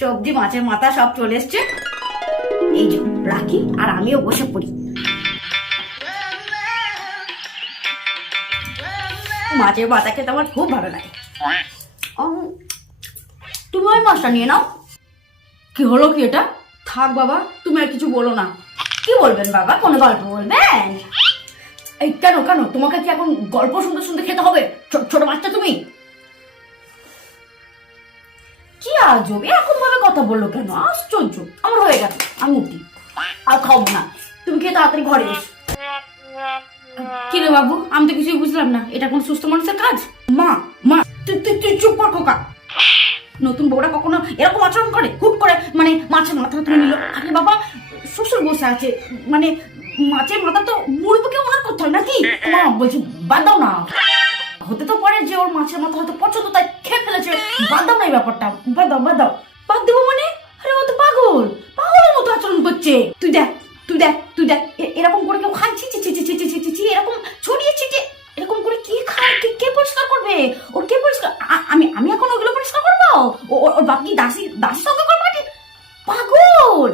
সবজি মাছের মাথা সব চলে এসছে। এই যে, রাখি, আর আমিও বসে পড়ি। মাছের মাথা খেতে আমার খুব ভালো লাগে। তুমি ওই মাছটা নিয়ে নাও। কি হলো কি এটা? থাক বাবা, তুমি আর কিছু বলো না। কি বলবেন বাবা? কোনো গল্প বলবেন? এই কেন কেন? তোমাকে কি এখন গল্প শুনতে শুনতে খেতে হবে? ছোট বাচ্চা তুমি? এরকম ভাবে কথা বলল কেন? আশ্চর্য। আমার হয়ে আমি উঠি। আর খাব না। তুমি খেয়ে তাড়াতাড়ি ঘরে কি রে বাবু, আমি তো কিছুই বুঝলাম না। এটা কোন সুস্থ মানুষের কাজ? মা মা, তুই তুই চুপ কর, খোকা। নতুন বউরা কখনো এরকম আচরণ করে? হুট করে মানে মাছের মাথা তুলে নিল। আরে বাবা, শ্বশুর বসে আছে। মানে মাছের মাথা তো মুরগিকে ওনার করতে হয় নাকি? মা, বলছি, বাদ দাও না। হতে তো পারে যে ওর মাছের মতো হয়তো পছন্দ, তাই খেয়ে ফেলেছে। বাদ দাও না এই ব্যাপারটা, বাদ দাও বাদ দাও। বাদ দেবো মানে? আরে ও তো পাগল, পাগলের মতো আচরণ করছে। তুই দেখ তুই দেখ তুই দেখ এরকম করে কেউ খায়? ছি ছি ছি ছি ছি এরকম ছড়িয়ে ছিটে এরকম করে কি খায়? কে কে পরিষ্কার করবে? ওর কে পরিষ্কার? আমি আমি এখন ওগুলো পরিষ্কার করব? ওর বাপ কি দাসি দাসি সঙ্গে করব পাগল!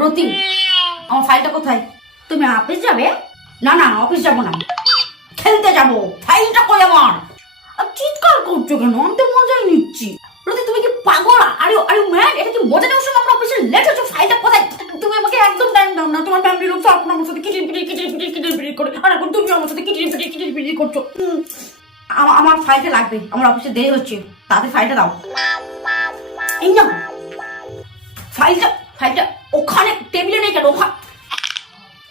রতি আমার ফাইলটা কোথায়? তুমি অফিস যাবে? না না, অফিস যাব না। খেলতে যাব। ফাইলটা কই আমার? চিৎকার করছ কেন? আমি তো মজাই নিচ্ছি। রতি তুমি কি পাগল? আরে আরে ম্যান এটা কি মজা নেওয়ার সময় আমরা অফিসে লেট হচ্ছে? ফাইলটা কোথায়? তুমি আমাকে একদম টাইম দাও না। তোমার ফ্যামিলির লোক সব আমার সাথে কিটির পিটির কিটির পিটির কিটির পিটির করে। আর এখন তুমি আমার সাথে কিটির পিটির কিটির পিটির করছ। আমার ফাইলটা লাগবে। আমার অফিসে দেরি হচ্ছে। তাতে ফাইলটা দাও। এই না ফাইলটা ফাইলটা ওখানে টেবিলে নেই কেন? ওখানে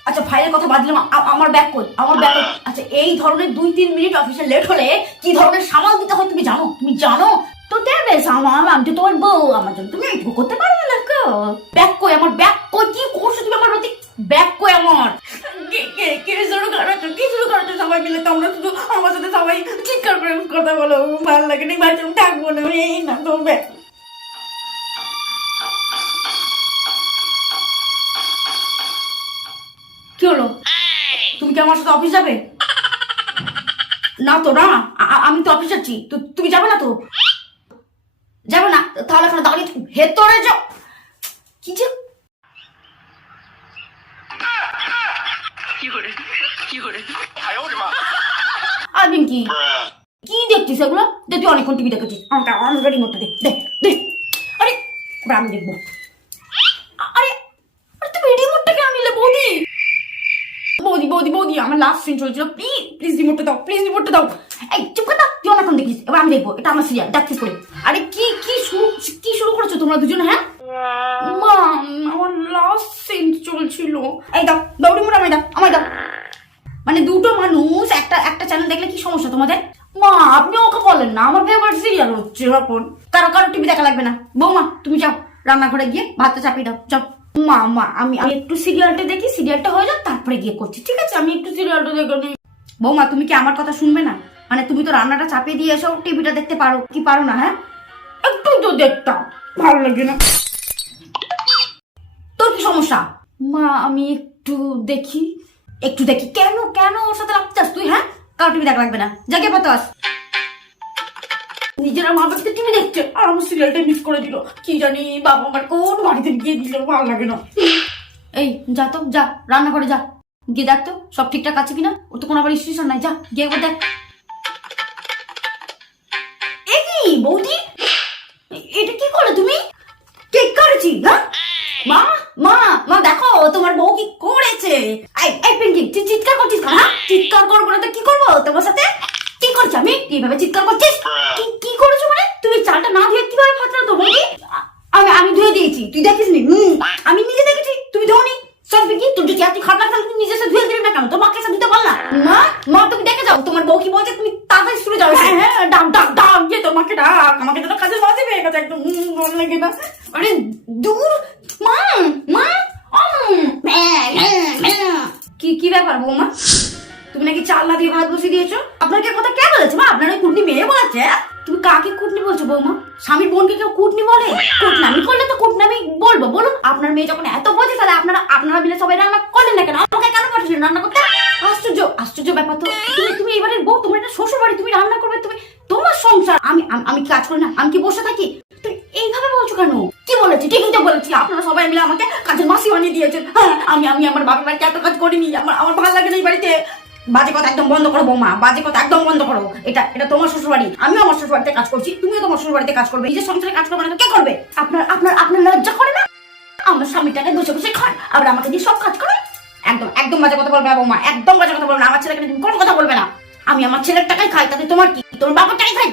আচ্ছা ফাইলের কথা বাদ দিলাম আমার ব্যাক কই? আমার ব্যাগ আচ্ছা এই ধরনের দুই তিন মিনিট অফিসে লেট হলে কি ধরনের সামাল দিতে হয় তুমি জানো? তুমি জানো? তো দেবে সামাল, আমি তো তোমার বউ, আমার জন্য তুমি একটু করতে পারবে না কেউ। ব্যাগ কই? আমার ব্যাগ কই? কি করছ তুমি আমার প্রতি? ব্যাগ কই আমার? কে কে কে শুরু করাচ্ছো কি শুরু করাচ্ছো সবাই মিলে? তোমরা শুধু আমার সাথে সবাই চিৎকার করে কথা বলো। ভালো লাগে না? বাড়িতে থাকব না এই না, তোমার ব্যাগ আমার সাথে অফিস যাবে? না তো না আমি তো অফিস যাচ্ছি। তুমি যাবে না তো? যাবে না তাহলে এখানে দাঁড়িয়ে ভেতরে যাও। কি যে আদিন কি কি? দেখছিস এগুলো? দে তুই অনেকক্ষণ টিভি দেখেছিস। আমাকে আমাকে রিমোটটা দে। দে দে। আরে আমি দেখব আ- আরে আরে তুমি রিমোটটা কেন নিলে বৌদি বৌদি বৌদি, আমার লাস্ট সিন চলছিল। প্লিজ প্লিজ রিমোটটা দাও প্লিজ রিমোটটা দাও। এই, চুপ কথা তুই অনেকক্ষণ দেখিস এবার আমি দেখব, এটা আমার সিরিয়াল দেখছিস করে। আরে কি কি শুরু কি শুরু করেছ তোমরা দুজন হ্যাঁ? মা, আমার লাস্ট সিন চলছিল। এই দাও দাও রিমোট আমায় দাও আমায় দাও। মানে দুটো মানুষ, একটা একটা চ্যানেল দেখলে কি সমস্যা তোমাদের? মা, আপনি ওকে বলেন না, আমার ফেভারিট সিরিয়াল হচ্ছে এখন কারও কারও টিভি দেখা লাগবে না। বৌমা, তুমি যাও, রান্নাঘরে গিয়ে ভাতটা চাপিয়ে দাও, যাও। মা মা, আমি আমি একটু সিরিয়ালটা দেখি সিরিয়ালটা হয়ে যাক, তারপরে গিয়ে করছি, ঠিক আছে? আমি একটু সিরিয়ালটা দেখে বৌমা, তুমি কি আমার কথা শুনবে না? মানে তুমি তো রান্নাটা চাপিয়ে দিয়ে এসো টিভিটা দেখতে পারো, কি পারো না হ্যাঁ? একটু তো দেখতাম, ভালো লাগে না। তোর কি সমস্যা? মা, আমি একটু দেখি একটু দেখি। কেন কেন ওর সাথে রাখতে চাস তুই হ্যাঁ? কারও টিভি দেখা লাগবে না। জাগে পাতো আস নিজেরা মা বাবাকে টিভি দেখছে আর আমার সিরিয়ালটা মিস করে দিল। কি জানি বাবা আমার কোন বাড়িতে গিয়ে দিল ভালো লাগে না। এই যা তো যা রান্না করে যা। গিয়ে দেখ তো সব ঠিকঠাক আছে কিনা? ওর তো কোনো আবার স্টেশন নাই যা গিয়ে একবার দেখ। এ কি বৌদি? এটা কি করলে তুমি? কেক কাটছি হ্যাঁ? মা মা মা দেখো তোমার বউ কি করেছে? এই এই পিঙ্কি চিৎকার করছিস হ্যাঁ? চিৎকার করব না তো কি করব তোমার সাথে? করছ? আমি কীভাবে চিৎকার করছিস? কি কি করেছ মানে? তুমি চালটা না ধুয়ে কীভাবে ভাত দেবো আমি আমি ধুয়ে দিয়েছি। তুই দেখিস নি? আমি নিজে দেখেছি। তুমি ধোনি সব কি তোর যদি এত খারাপ লাগে তাহলে তুই নিজে সাথে ধুয়ে দিবি না কেন? মাকে সাথে ধুতে পারলা মা? মা তুমি দেখে যাও। তোমার বউ কি বলছে? তুমি তাড়াতাড়ি শুনে যাও। হ্যাঁ হ্যাঁ ডাক ডাক ডাক। গিয়ে তোর মাকে ডাক। আমাকে তো কাজে বাজে পেয়ে গেছে একদম। ভালো লাগে না। আরে দূর। মা মা। ম্যাঁ, ম্যাঁ, ম্যাঁ। কি কি ব্যাপার বৌমা? তুমি নাকি চাল না দিয়ে ভাত বসিয়ে দিয়েছ? আপনাকে কথা কে বলেছে মা? আপনার ওই কুটনি মেয়ে বলেছে? তুমি কাকে কুটনি বলছো বৌমা? স্বামীর বোনকে কেউ কুটনি বলে? কুটনামি করলে তো কুটনামি বলব। বলুন, আপনার মেয়ে যখন এত বোঝে, তাহলে আপনারা আপনারা মিলে সবাই রান্না করলেন না কেন? আমাকে কেন পাঠিয়েছিলেন রান্না করতে? আশ্চর্য আশ্চর্য ব্যাপার তো। তুমি তুমি বউ, তোমার এটা শ্বশুর বাড়ি তুমি রান্না করবে, তুমি তোমার সংসার আমি আমি- কাজ করি না? আমি কি বসে থাকি? তুই এইভাবে বলছো কেন? কি বলেছি? ঠিকই তো বলেছি। আপনারা সবাই মিলে আমাকে কাজের মাসি বানিয়ে দিয়েছেন। হ্যাঁ আমি আমি আমার বাবার বাড়িতে এত কাজ করিনি। আমার আমার ভালো লাগে না এই বাড়িতে। বাজে কথা একদম বন্ধ করো বৌমা, বাজে কথা একদম বন্ধ করো। এটা এটা তোমার শ্বশুর বাড়ি আমিও আমার শ্বশুর বাড়িতে কাজ করছি, তুমিও তোমার শ্বশুর বাড়িতে কাজ করবে, নিজের সংসারে কাজ করবে না কে করবে? আপনার আপনার আপনার লজ্জা করে না? আমার স্বামীটাকে বসে বসে খান আবার আমাকে দিয়ে সব কাজ করেন একদম একদম বাজে কথা বলবে না বৌমা, একদম বাজে কথা বলবে না, আমার ছেলেকে তুমি কোনো কথা বলবে না। আমি আমার ছেলের টাকাই খাই, তাতে তোমার কি? তোমার বাবার টাকাই খাই?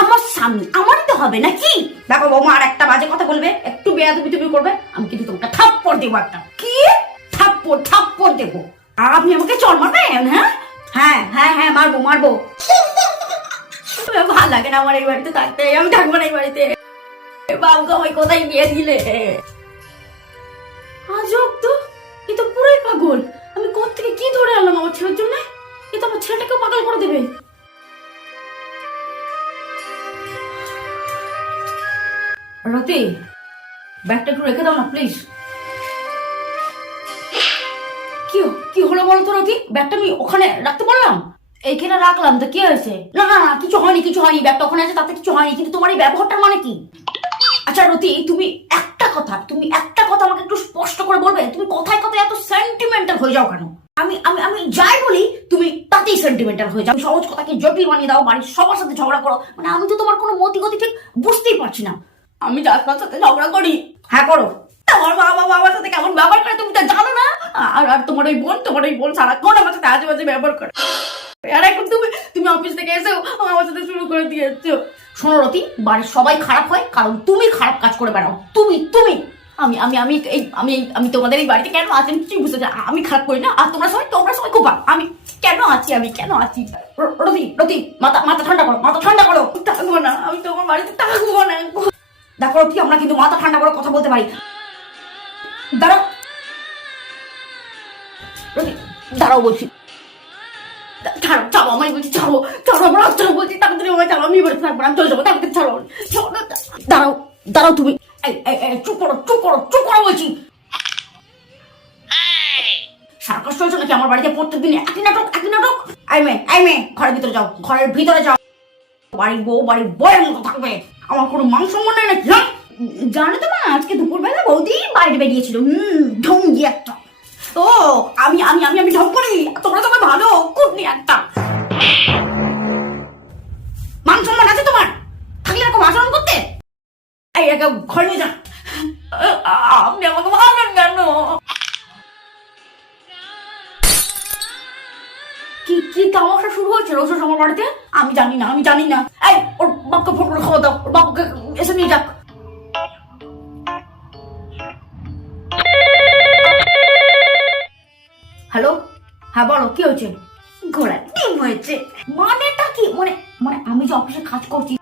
আমার স্বামী, আমারই তো হবে নাকি? দেখো বৌমা, আর একটা বাজে কথা বলবে, একটু বেয়াদবি তুমি করবে, আমি কিন্তু তোমাকে থাপ্পড় দেবো একটা। কি? থাপ্পড় থাপ্পড় দেবো। আপনি আমাকে চল মারবেন হ্যাঁ? হ্যাঁ হ্যাঁ হ্যাঁ মারবো মারবো। ভালো লাগে না আমার এই বাড়িতে থাকতে আমি থাকব না এই বাড়িতে। বাবুকে আমায় কোথায় বিয়ে দিলে? আজব তো এ তো পুরোই পাগল। আমি কোথেকে কি ধরে আনলাম আমার ছেলের জন্য? এ তো আমার ছেলেটাকেও পাগল করে দেবে। রতি ব্যাগটা একটু রেখে দাও না প্লিজ কি হলো বলো তো রতি ব্যাগটা আমি ওখানে রাখতে পারলাম? এইখানে রাখলাম তো কি হয়েছে? না না না কিছু হয়নি কিছু হয়নি ব্যাগটা ওখানে আছে তাতে কিছু হয়নি কিন্তু তোমার এই ব্যবহারটার মানে কি? আচ্ছা রতি তুমি একটা কথা তুমি একটা কথা আমাকে একটু স্পষ্ট করে বলবে? তুমি কথায় কথায় এত সেন্টিমেন্টাল হয়ে যাও কেন? আমি আমি আমি যাই বলি তুমি তাতেই সেন্টিমেন্টাল হয়ে যাও। সহজ কথাকে জটিল বানিয়ে দাও বাড়ির সবার সাথে ঝগড়া করো। মানে আমি তো তোমার কোনো মতি গতি ঠিক বুঝতেই পারছি না। আমি যার সাথে ঝগড়া করি। হ্যাঁ করো। তোমার বাবা আমার সাথে কেমন ব্যবহার করে তুমি তা জানো না? আর আর তোমার ওই বোন, তোমার ওই বোন সারাক্ষণ আমার সাথে আজেবাজে ব্যবহার করে। আর এখন তুমি তুমি অফিস থেকে এসেও আমার সাথে শুরু করে দিয়েছ। শোনো রতি, বাড়ির সবাই খারাপ হয়, কারণ তুমি খারাপ কাজ করে বেড়াও। তুমি তুমি! আমি আমি আমি এই, আমি আমি তোমাদের এই বাড়িতে কেন আছি কিছুই বুঝতে আমি খারাপ করি না, আর তোমরা সবাই তোমরা সবাই খুব আমি কেন আছি, আমি কেন আছি? রতি রতি, মাথা মাথা ঠান্ডা করো, মাথা ঠান্ডা করো। থাকব না, আমি তোমার বাড়িতে থাকব না। দেখো রতি, আমরা কিন্তু মাথা ঠান্ডা করে কথা বলতে পারি। দাঁড়াও। দাঁড়াও বলছি। আমার বাড়িতে প্রত্যেকদিন একই নাটক একই নাটক? আই মে ঘরের ভিতরে যাও, ঘরের ভিতরে যাও। বাড়ির বউ, বাড়ির বউয়ের মতো থাকবে। আমার কোনো মান সম্মান নেই নাকি হ্যাঁ জানো তো মা, আজকে দুপুরবেলা বৌদি বাইরে বেরিয়েছিল। হুম, ঢঙ্গি একটা। ও আমি আমি আমি আমি ঢং করি তোমরা তোমার ভালো কুটনি একটা। মান সম্মান আছে তোমার? থাকলে এরকম আচরণ করতে? এই, একে ঘরে যান আপনি আমাকে মারবেন কেন? কি কি তামাশা শুরু হয়েছে? রোজ আমার বাড়িতে? আমি জানি না, আমি জানি না। এই, ওর বাপকে ফোন করে খাওয়া দাও, ওর বাপকে এসে নিয়ে যাক। হ্যালো? হ্যাঁ বলো কি হয়েছে? ঘোড়া ডিম হয়েছে। মানেটা কি? মানে মানে আমি যে অফিসে কাজ করছি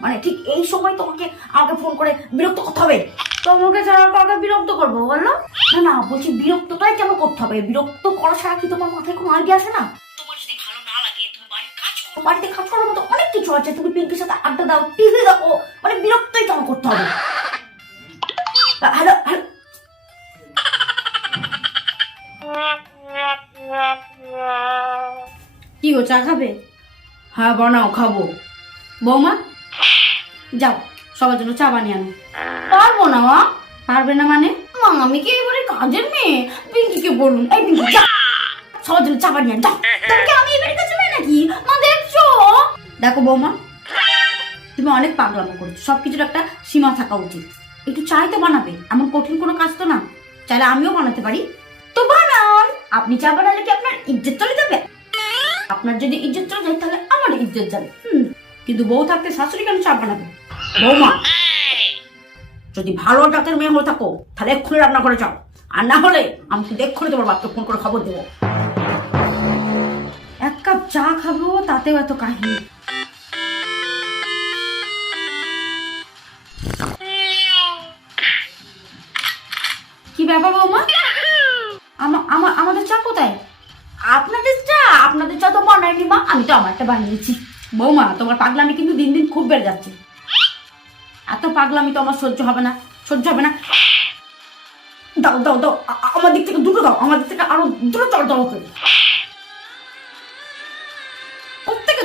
মানে ঠিক এই সময় তোমাকে আমাকে ফোন করে বিরক্ত করতে হবে। তোমাকে ছাড়া কাউকে বিরক্ত করব বলল না না বলছি বিরক্তটাই কেন করতে হবে? বিরক্ত করা ছাড়া কি তোমার মাথায় কোনো আইডিয়া আসে না? বাড়িতে কাজ করার মতো অনেক কিছু আছে তুমি পিঙ্কির সাথে আড্ডা দাও টিভি দেখো মানে বিরক্তই কেন করতে হবে? হ্যালো হ্যালো কি গো চা খাবে? হ্যাঁ বানাও খাব। বৌমা? যাও সবার জন্য চা বানিয়ে আনো। পারব না মা। পারবে না মানে? মা আমি কি এবারে কাজের মেয়ে? পিঙ্কিকে বলুন। এই পিঙ্কি যা। সবার জন্য চা বানিয়ে আন যাও। তোমাকে আমি এবারে কাজের মেয়ে নাকি? মা দেখছ? দেখো বৌমা তুমি অনেক পাগলামো করছ। সবকিছুর একটা সীমা থাকা উচিত। একটু চাই তো বানাবে এমন কঠিন কোনো কাজ তো না। চাইলে আমিও বানাতে পারি। আপনি চা বানালে কি আপনার ইজ্জত চলে যাবে? আপনার যদি ইজ্জত চলে যায়, তাহলে আমার ইজ্জত যাবে। কিন্তু বউ থাকতে শাশুড়ি কেন চা বানাবে? বৌমা, যদি ভালো জাতের মেয়ে হয়ে থাকো, তাহলে এক্ষুনি রান্না করে যাও। আর না হলে আমি কিন্তু এক্ষুনি তোমার বাপকে ফোন করে খবর দেবো। এক কাপ চা খাব, তাতেও এত কাহিনী। কি ব্যাপার বৌমা? আমি তো আমারটা বানিয়েছি। বৌমা, তোমার পাগলামি কিন্তু দিন দিন খুব বেড়ে যাচ্ছে। এত পাগলামি তো আমার সহ্য হবে না, সহ্য হবে না। দাও দাও দাও আমার দিক থেকে দুটো দাও, আমার দিক থেকে আরও দুটো চড় দাও ওকে।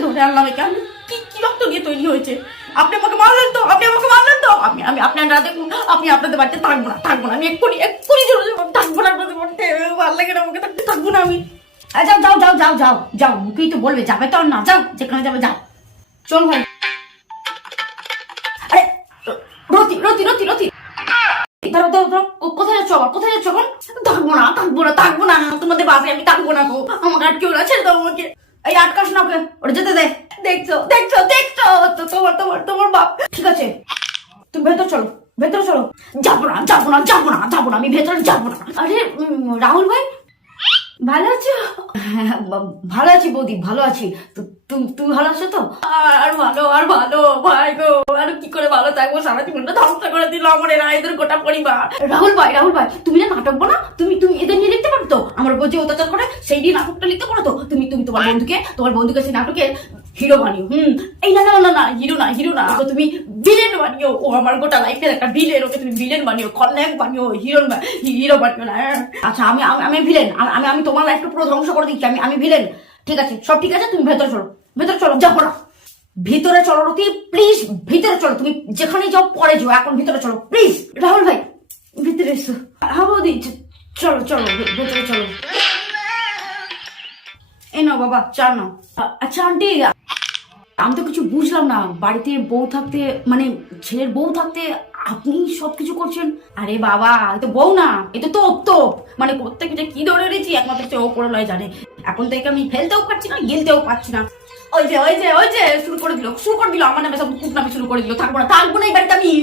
ওরে আল্লাহ একে আমি কি কি রক্ত দিয়ে তৈরি হয়েছে? আপনি আমাকে মারলেন তো, আপনি আমাকে মারলেন তো? আপনি আমি আপনার না দেখুন আপনি আপনাদের বাড়িতে থাকব না থাকব না, আমি এক্ষুনি এক্ষুনি চলে থাকব না, আপনাদের বাড়িতে। ভালো লাগে না আমাকে থাকতে, থাকব না আমি। যাও যাও যাও যাও যাও যাও, মুখেই তো বলবে, যাবে তো না, যাও, যেখানে যাবে যাও। চল ভাই। আরে, রতি রতি রতি রতি। তোমাদের বাসে আমি না আমাকে এই ওটা যেতে দে। দেখছ দেখছ দেখছ তোমার তোমার তোমার ঠিক আছে ভেতর চলো ভেতর চলো। যাব না যাব না যাব না যাব না, আমি ভেতরে যাব না। আরে রাহুল ভাই ভালো আছো? হ্যাঁ, ভালো আছি বৌদি ভালো আছি। তুমি ভালো আছো তো? আর ভালো আর ভালো ভাই গো। আর কি করে ভালো থাকব? সারা জীবনটা ধ্বংস করে দিল আমার এরা এদের গোটা পরিবার। রাহুল ভাই রাহুল ভাই তুমি না নাটক বোনা তুমি তুমি এদের নিয়ে লিখতে পারতো আমার উপর যে অত্যাচার করে সেই দিয়ে নাটকটা লিখতে পারতো তুমি তুমি তোমার বন্ধুকে তোমার বন্ধুকে সেই নাটকে হিরো বানিও হুম? এই না না না না, হিরো না হিরো না। ওকে তুমি ভিলেন বানিও। ও আমার গোটা লাইফের একটা ভিলেন ওকে তুমি ভিলেন বানিও খলনায়ক বানিও হিরো হিরো বানিও না। আচ্ছা আমি আমি ভিলেন আমি আমি তোমার লাইফটা পুরো ধ্বংস করে দিচ্ছি। আমি আমি ভিলেন ঠিক আছে, সব ঠিক আছে? তুমি ভেতরে চলো। ভেতরে চলো যাব না ভিতরে চলো, রতি। প্লিজ ভিতরে চলো। তুমি যেখানে যাও, পরে যাও। এখন ভিতরে চলো। প্লিজ রাহুল ভাই, ভিতরে এসো। হ্যাঁ চ- চলো চলো ভেতরে চলো। এই নাও বাবা, চা নাও। আচ্ছা আন্টি আমি তো কিছু বুঝলাম না। বাড়িতে বউ থাকতে মানে ছেলের বউ থাকতে আপনি সবকিছু করছেন? আরে বাবা, এ তো বউ না এটা তো তোপ মানে প্রত্যেকটা কি ধরে রেছি একমাত্র সে ওপরে লয় জানে। এখন থেকে আমি ফেলতেও পারছি না, গেলতেও পারছি না। ওই যে ওই যে ওই যে, শুরু করে দিল, শুরু করে দিল, আমার নামে সব কুটনামি নামে শুরু করে দিল। থাকব না থাকব না এই বাড়িতে আমি।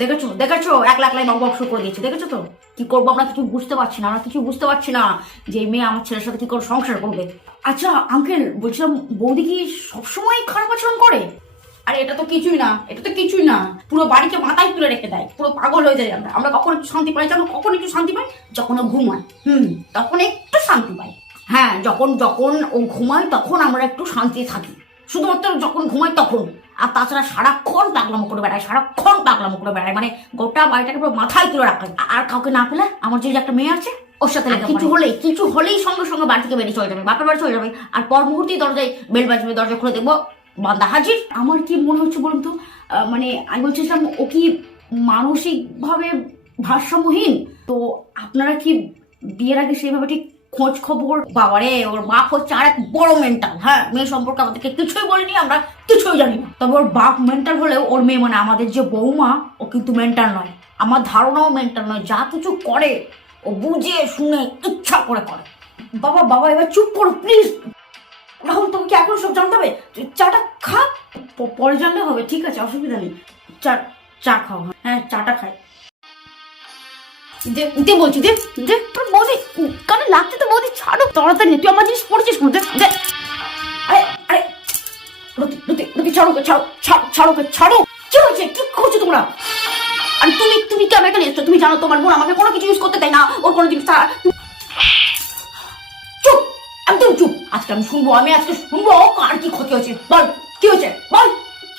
দেখেছ? দেখেছ? এক লাখ বক শুরু করে দিয়েছে। দেখেছ তো? কি করব আমরা কিছু বুঝতে পারছি না, আমরা কিছু বুঝতে পারছি না যে মেয়ে আমার ছেলের সাথে কি করে সংসার করবে। আচ্ছা আঙ্কেল বলছিলাম বৌদি কি সবসময় খারাপ আচরণ করে? আরে এটা তো কিছুই না, এটা তো কিছুই না। পুরো বাড়িকে মাথায় তুলে রেখে দেয়, পুরো পাগল হয়ে যায় আমরা। আমরা কখন একটু শান্তি পাই জানো? কখন একটু শান্তি পাই? যখন ও ঘুমায়। হুম, তখন একটু শান্তি পাই। হ্যাঁ যখন যখন ও ঘুমায়, তখন আমরা একটু শান্তি থাকি। শুধুমাত্র যখন ঘুমায় তখন। আর তাছাড়া সারাক্ষণ পাগলামো করে বেড়ায় সারাক্ষণ পাগলামো করে বেড়ায়। মানে গোটা বাড়িটাকে পুরো মাথায় তুলে রাখা আর কাউকে না পেলে আমার যে একটা মেয়ে আছে ওর সাথে কিছু হলেই কিছু হলেই সঙ্গে সঙ্গে বাড়ি থেকে বেরিয়ে চলে যাবে বাপের বাড়ি চলে যাবে। আর পর মুহূর্তেই দরজায় বেল বাজবে দরজা খুলে দেখব বান্দা হাজির। আমার কি মনে হচ্ছে বলুন তো? মানে আমি বলছিলাম ও কি মানসিকভাবে ভারসাম্যহীন? তো আপনারা কি বিয়ের আগে সেইভাবে ঠিক খোঁজ খবর বাবারে, ওর বাপ হচ্ছে আর এক বড় মেন্টাল হ্যাঁ? মেয়ে সম্পর্কে আমাদেরকে কিছুই বলেনি, আমরা কিছুই জানি না। তবে ওর বাপ মেন্টাল হলেও ওর মেয়ে মানে আমাদের যে বৌমা ও কিন্তু মেন্টাল নয়। আমার ধারণাও মেন্টাল নয়, যা কিছু করে, ও বুঝে, শুনে, ইচ্ছা করে করে। বাবা বাবা, এবার চুপ করো প্লিজ রাহুল, তুমি কি এখন সব জানতে হবে? চাটা খা পরে জানলে হবে, ঠিক আছে, অসুবিধা নেই। চা চা খাও হ্যাঁ চাটা খাই। দে দে বলছি, দে দে, তোর বৌদি কানে লাগতে তো বৌদি? ছাড়ো, তাড়াতাড়ি, তুই আমার জিনিস পড়ছিস দে আরে আরে। রতি ছাড়ো ছাড়ো ছাড়ো ছাড়ো কি হয়েছে? কি করছ তোমরা? আর তুমি তুমি কেন এখানে এসছো? তুমি জানো তোমার বোন আমাকে কোনো কিছু ইউজ করতে দেয় না। ওর কোনো জিনিস চুপ, একদম চুপ। আজকে আমি শুনব, আমি আজকে শুনব, কার কি ক্ষতি হয়েছে? বল, কি হয়েছে? বল।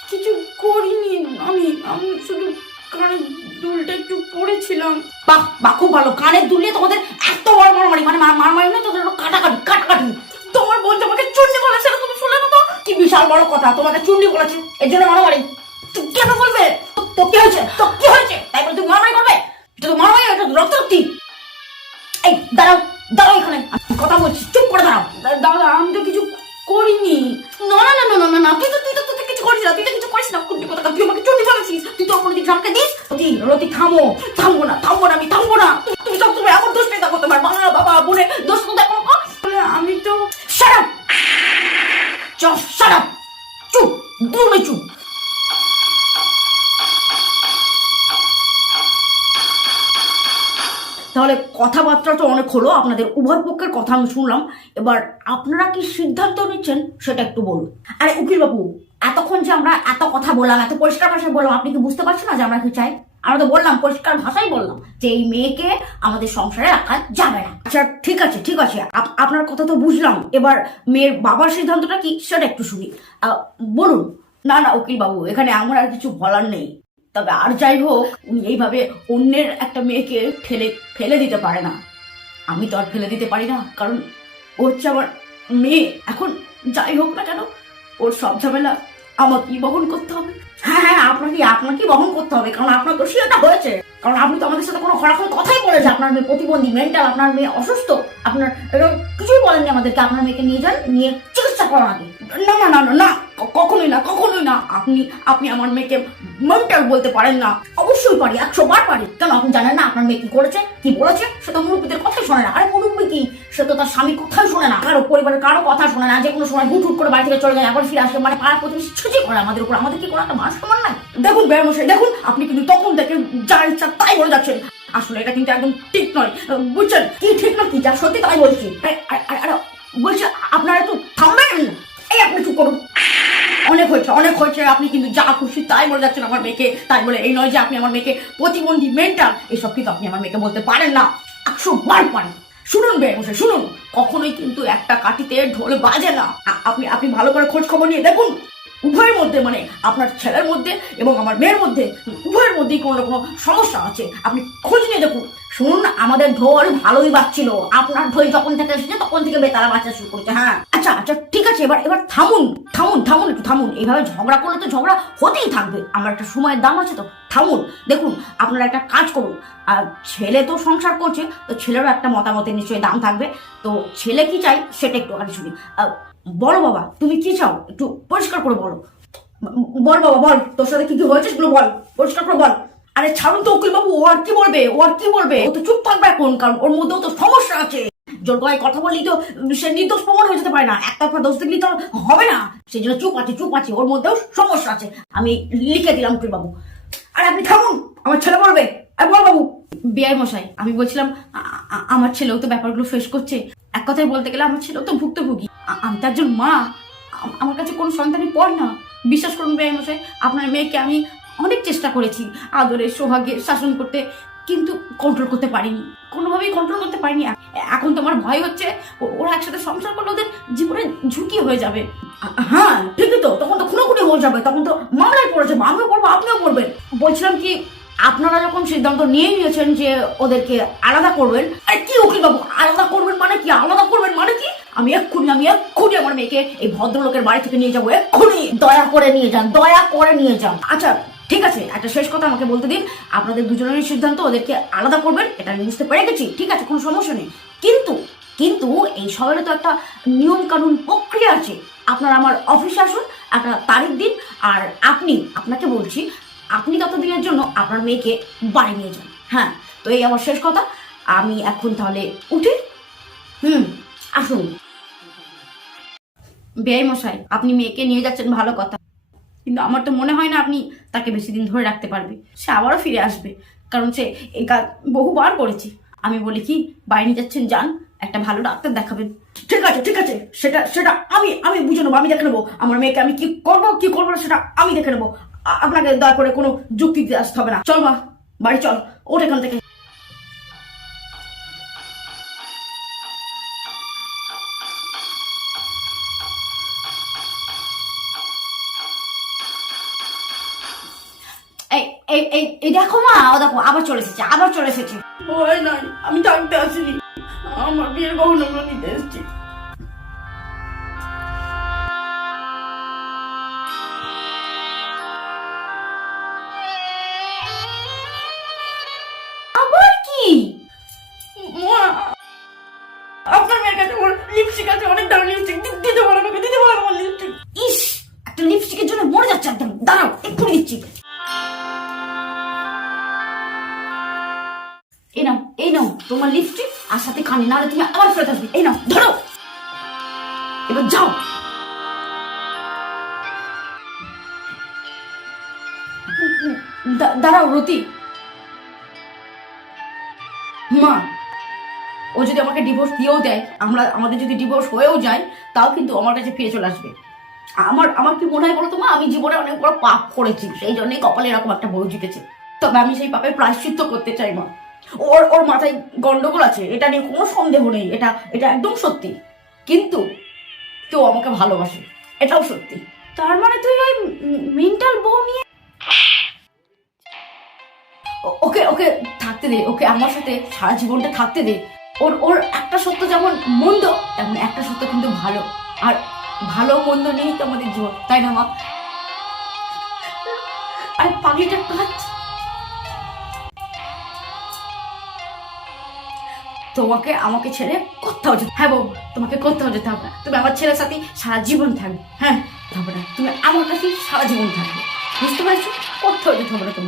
কিছু করিনি আমি আমি শুধু কানের দুলটা একটু পড়েছিলাম। বাহ বাহ, খুব ভালো। কানের দুলিয়ে তোমাদের এত বড় মারামারি। মানে মার- মারামারি না তোদের কাটাকাটি কাটাকাটি। তোমার বোন তোমাকে চুন্নি বলেছে তুমি শুনলে না তো? কি বিশাল বড় কথা, তোমাকে চুন্নি বলেছে। এর জন্য মারামারি। তুই কেন বলবে? তো- কি হয়েছে? তো কি হয়েছে? তাই বলে তুমি মারামারি করবে? এটা তো মারামারি, এটা রক্তারক্তি। এই, দাঁড়াও দাঁড়াও এখানে। কথা বলছি, চুপ করে দাঁড়াও। দা- দাদা, আমি তো কিছু করিনি না না না না না না না তুই তো তুই তো তুই তো কিছু করিস না তুই তো কিছু করিস না কুন্ডি কথা তুই আমাকে চুন্নি বলেছিস আমাকে দিস? রতি রতি থামো। থামবো না থামবো না আমি থামবো না। তুমি- সব তুমি আমার দোষ পেয়ে থাকো তোমার মা বাবা বোনের দোষ তো দেখো না বলে আমি তো শারাপ চুপ শারাপ চুপ দুমে চুপ। তাহলে কথাবার্তা তো অনেক হলো আপনাদের উভয় পক্ষের কথা আমি শুনলাম। এবার আপনারা কি সিদ্ধান্ত নিচ্ছেন সেটা একটু বলুন। আরে উকিল বাবু এতক্ষণ যে আমরা এত কথা বললাম এত পরিষ্কার ভাষায় বললাম আপনি কি বুঝতে পারছেন না যে আমরা কি চাই? আমরা তো বললাম পরিষ্কার ভাষাই বললাম যে এই মেয়েকে আমাদের সংসারে রাখা যাবে না। আচ্ছা ঠিক আছে ঠিক আছে। আপ- আপনার কথা তো বুঝলাম। এবার মেয়ের বাবার সিদ্ধান্তটা কি সেটা একটু শুনি। বলুন। না না উকিল বাবু এখানে আমার আর কিছু বলার নেই। তবে আর যাই হোক উনি এইভাবে অন্যের একটা মেয়েকে ফেলে ফেলে দিতে পারে না। আমি তো আর ফেলে দিতে পারি না কারণ ও হচ্ছে আমার মেয়ে এখন যাই হোক না কেন ওর সব ঝামেলা আমাকেই বহন করতে হবে? হ্যাঁ হ্যাঁ আপনাকে আপনাকে বহন করতে হবে, কারণ আপনার দোষী এটা হয়েছে। কারণ আপনি তো আমাদের সাথে কোনো খরাখর কথাই বলেছে আপনার মেয়ে প্রতিবন্ধী মেন্টাল আপনার মেয়ে অসুস্থ, আপনার এরকম কিছুই বলেননি আমাদেরকে। আপনার মেয়েকে নিয়ে যান, নিয়ে চিকিৎসা করান আগে। না না না না না কখনোই না কখনোই না। আপনি আপনি আমার মেয়েকে মেন্টাল বলতে পারেন না। অবশ্যই পারি একশো বার পারি। কেন? আপনি জানেন না আপনার মেয়ে কি করেছে, কি বলেছে? সে তো মুরব্বীদের কথাই শোনে না। আরে মুরব্বী কি? সে তো তার স্বামী কথাই শোনে না। কারও পরিবারের কারও কথা শোনে না। যে কোনো সময় হুট হুট করে বাড়ি থেকে চলে যায় আবার ফিরে আসে। মানে পাড়া প্রতিবেশী ছুটি করে আমাদের উপর। আমাদের কি কোনো একটা মান সম্মান নাই? দেখুন ব্যায়ামশাই দেখুন, আপনি কিন্তু তখন থেকে যা ইচ্ছা তাই বলে যাচ্ছেন। আসলে এটা কিন্তু একদম ঠিক নয়। বুঝছেন? কি ঠিক না কি? যা সত্যি তাই বলছি। বলছি, আপনারা একটু থামবেন। এই আপনি চুপ করুন। অনেক হয়েছে অনেক হয়েছে, আপনি কিন্তু যা খুশি তাই বলে যাচ্ছেন আমার মেয়েকে। তাই বলে, এই নয় যে আপনি আমার মেয়েকে প্রতিবন্ধী মেন্টাল এসব কিন্তু আপনি আমার মেয়েকে বলতে পারেন না। একশো বার পারেন। শুনুন বে, বসে, শুনুন। কখনোই কিন্তু একটা কাটিতে ঢোল বাজে না। আপনি আপনি ভালো করে খোঁজ খবর নিয়ে দেখুন। উভয়ের মধ্যে মানে আপনার ছেলের মধ্যে এবং আমার মেয়ের মধ্যে, উভয়ের মধ্যেই কোনো কোনো সমস্যা আছে। আপনি খোঁজ নিয়ে দেখুন। শুনুন আমাদের ঢোল ভালোই বাজছিল। আপনার ঢোল যখন থেকে এসেছে, তখন থেকে বেতারা বাজা শুরু করছে হ্যাঁ। আচ্ছা আচ্ছা ঠিক আছে, এবার এবার থামুন থামুন থামুন একটু, থামুন। এইভাবে ঝগড়া করলে তো ঝগড়া হতেই থাকবে। আমার একটা সময়ের দাম আছে তো, থামুন। দেখুন, আপনারা একটা কাজ করুন। আর ছেলে তো সংসার করছে, তো ছেলেরও একটা মতামতের নিশ্চয়ই দাম থাকবে। তো ছেলে কি চাই, সেটা একটু আগে শুনি। বলো বাবা, তুমি কি চাও? একটু পরিষ্কার করে বলো। বল বাবা, বল। তোর সাথে কি কি হয়েছে সেগুলো বল। পরিষ্কার করে বল। আরে ছাড়ুন তো উকিল বাবু ও আর কি বলবে? ও আর কি বলবে? ও তো চুপ থাকবে এখন, কারণ ওর মধ্যেও তো সমস্যা আছে। জোর গলায় কথা বললেই তো সে নির্দোষ প্রমাণ হয়ে যেতে পারে না। একটা দোষ দেখলেই তো হবে না। সেই জন্য চুপ আছে চুপ আছে। ওর মধ্যেও সমস্যা আছে। আমি লিখে দিলাম উকিল বাবু আরে আপনি থামুন, আমার ছেলে বলবে। আর বল বাবু। বিআই মশাই, আমি বলছিলাম আমার ছেলেও তো ব্যাপারগুলো ফেস করছে। এক কথায় বলতে গেলে আমার ছেলেও তো ভুক্তভোগী। আমি তো একজন মা। আমার কাছে কোনো সন্তানই পড় না। বিশ্বাস করুন বিআই মশাই, আপনার মেয়েকে আমি অনেক চেষ্টা করেছি, আদরে, সোহাগে, শাসন করতে, কিন্তু কন্ট্রোল করতে পারিনি। কোনোভাবেই কন্ট্রোল করতে পারিনি। এখন তো আমার ভয় হচ্ছে ওরা একসাথে সংসার করলে ওদের জীবনে ঝুঁকি হয়ে যাবে। হ্যাঁ ঠিকই তো, তখন তো খুনোখুনি হয়ে যাবে, তখন তো মামলায় পড়েছে, আমিও পড়ব, আপনিও পড়বেন। বলছিলাম কি আপনারা যখন সিদ্ধান্ত নিয়ে নিয়েছেন যে ওদেরকে আলাদা করবেন আরে কি উকিল বাবু আলাদা করবেন মানে কি? আলাদা করবেন মানে কি? আমি এক্ষুনি আমি এক্ষুনি আমার মেয়েকে এই ভদ্রলোকের বাড়ি থেকে নিয়ে যাব, এক্ষুনি। দয়া করে নিয়ে যান, দয়া করে নিয়ে যান। আচ্ছা ঠিক আছে, একটা শেষ কথা আমাকে বলতে দিন। আপনাদের দুজনেরই সিদ্ধান্ত ওদেরকে আলাদা করবেন, এটা আমি বুঝতে পেরে গেছি। ঠিক আছে, কোনো সমস্যা নেই। কিন্তু কিন্তু এই শহরে তো একটা নিয়ম কানুন প্রক্রিয়া আছে। আপনার আমার অফিসে আসুন, একটা তারিখ দিন, আর আপনি, আপনাকে বলছি আপনি ততদিনের জন্য আপনার মেয়েকে বাড়ি নিয়ে যান। হ্যাঁ তো এই আমার শেষ কথা। আমি এখন তাহলে উঠি। হুম, আসুন। বেআই মশাই, আপনি মেয়েকে নিয়ে যাচ্ছেন ভালো কথা। কিন্তু আমার তো মনে হয় না আপনি তাকে বেশি দিন ধরে রাখতে পারবে। সে আবারও ফিরে আসবে, কারণ সে এই কাজ বহুবার করেছে। আমি বলি কি বাইরে যাচ্ছেন, যান, একটা ভালো ডাক্তার দেখাবেন। ঠিক আছে ঠিক আছে, সেটা সেটা আমি আমি বুঝে নেব, আমি দেখে নেব। আমার মেয়েকে আমি কি করব কি করব না, সেটা আমি দেখে নেব। আপনাকে দয়া করে কোনো যুক্তি দিয়ে আসতে হবে না। চল মা, বাড়ি চল। ওঠ এখান থেকে। এই দেখো মা, ও দেখো, আবার চলে এসেছে, আবার চলে এসেছে। আমি থাকতে আসিনি। আমার বিয়ের গহনাগুলো নিতে এসেছি। তোমার লিপস্টিক আর সাথে কানে নাহলে তুমি আবার ফেরত আসবে। এই নাও, ধরো। এবার যাও। দাঁড়াও, রতি। মা, ও যদি আমাকে ডিভোর্স দিয়েও দেয়, আমরা আমাদের যদি ডিভোর্স হয়েও যায়, তাও কিন্তু আমার কাছে ফিরে চলে আসবে। আমার আমার কি মনে হয় বলো তো মা? আমি জীবনে অনেক বড় পাপ করেছি, সেই জন্যই কপালে এরকম একটা বউ জিতেছে। তবে আমি সেই পাপের প্রায়শ্চিত্ত করতে চাই মা। ওর ওর মাথায় গন্ডগোল আছে, এটা নিয়ে কোনো সন্দেহ নেই, এটা এটা একদম সত্যি। কিন্তু কেউ আমাকে ভালোবাসে, এটাও সত্যি। তার মানে তুই ওই মেন্টাল বউ নিয়ে ওকে ওকে থাকতে দে, ওকে আমার সাথে সারা জীবনটা থাকতে দে। ওর ওর একটা সত্য যেমন মন্দ, তেমন একটা সত্য কিন্তু ভালো। আর ভালো মন্দ নিয়েই তো আমাদের জীবন, তাই না মা? আর পাগলিটা কাঁদছে তোমাকে, আমাকে ছেড়ে কোথাও যেতে হ্যাঁ বউ, তোমাকে কোথাও যেতে হবে না। তুমি আমার ছেলের সাথে সারা জীবন থাকবে। হ্যাঁ না, তুমি আমার কাছে সারা জীবন থাকবে। বুঝতে পারছ? কোথাও যেতে হবে না তুমি